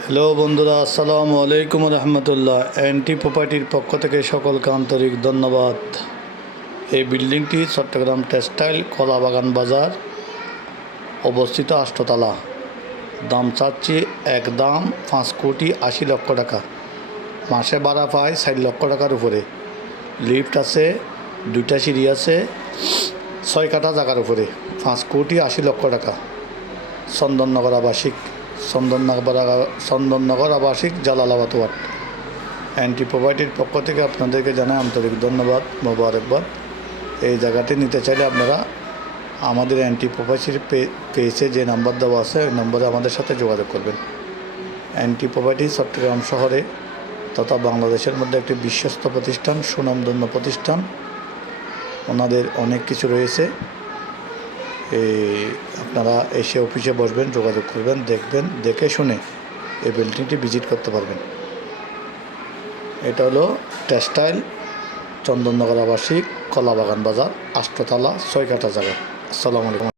Hello বন্ধুরা, আসসালামু আলাইকুম রহমতুল্লাহ। এনটি প্রপার্টির পক্ষ থেকে সকলকে আন্তরিক ধন্যবাদ। এই বিল্ডিংটি চট্টগ্রাম টেক্সটাইল কলাবাগান বাজার অবস্থিত 8 তলা। দাম চাচ্ছি একদম 5,80,00,000 টাকা। মাসে ভাড়া পায় 4 লক্ষ টাকার উপরে। লিফট আছে, 2টা সিঁড়ি আছে, 6 কাঠা জায়গার উপরে। 5,80,00,000 টাকা। চন্দননগর আবাসিক জালালাবাদ ওয়ার্ড। এনটি প্রপার্টির পক্ষ থেকে আপনাদেরকে জানাই আন্তরিক ধন্যবাদ, মোবারকবাদ। এই জায়গাটি নিতে চাইলে আপনারা আমাদের এনটি প্রপার্টির পেজে যে নাম্বার দেওয়া আছে ওই নম্বরে আমাদের সাথে যোগাযোগ করবেন। এনটি প্রপার্টি চট্টগ্রাম শহরে তথা বাংলাদেশের মধ্যে একটি বিশ্বস্ত প্রতিষ্ঠান, সুনামধন্য প্রতিষ্ঠান। ওনাদের অনেক কিছু রয়েছে। আপনারা এসে অফিসে বসবেন, যোগাযোগ করবেন, দেখবেন, দেখে শুনে এই বিল্ডিংটি ভিজিট করতে পারবেন। এটা হলো টেক্সটাইল চন্দননগর আবাসিক কলাবাগান বাজার 8 তলা 6 কাঠা জায়গা। আসসালামু আলাইকুম।